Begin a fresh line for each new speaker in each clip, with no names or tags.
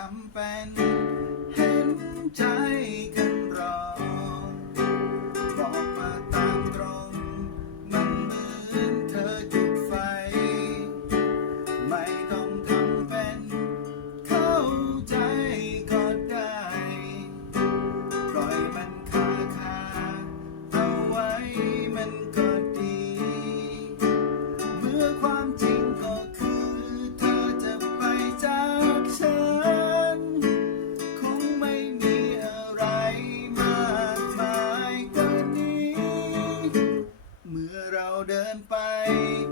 thumping day.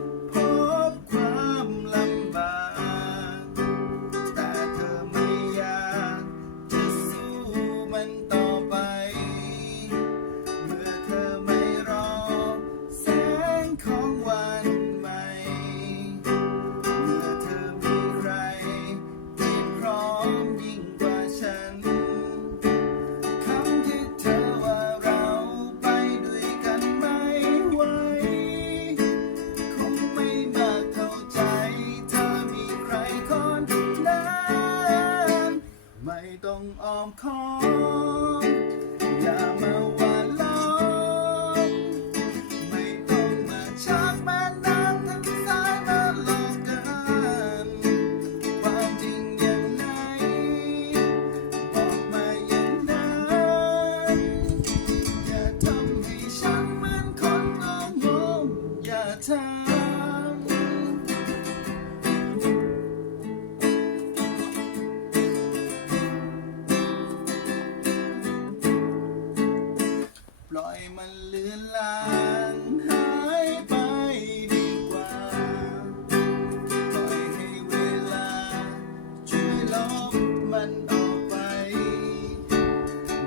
อ้อมค้อมอย่ามา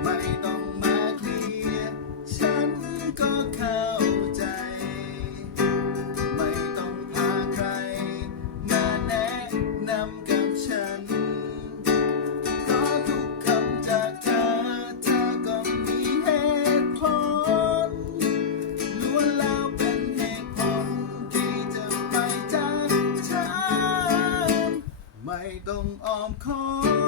ไม่ต้องมาเคลียฉันก็เข้าใจ ไม่ต้องพาใคร มาแนะนำกับฉัน เพราะทุกคำจากเธอ เธอก็มีเหตุผลล้วนแล้วเป็นเหตุผลที่จะไปจากฉัน ไม่ต้องอ้อมค้อม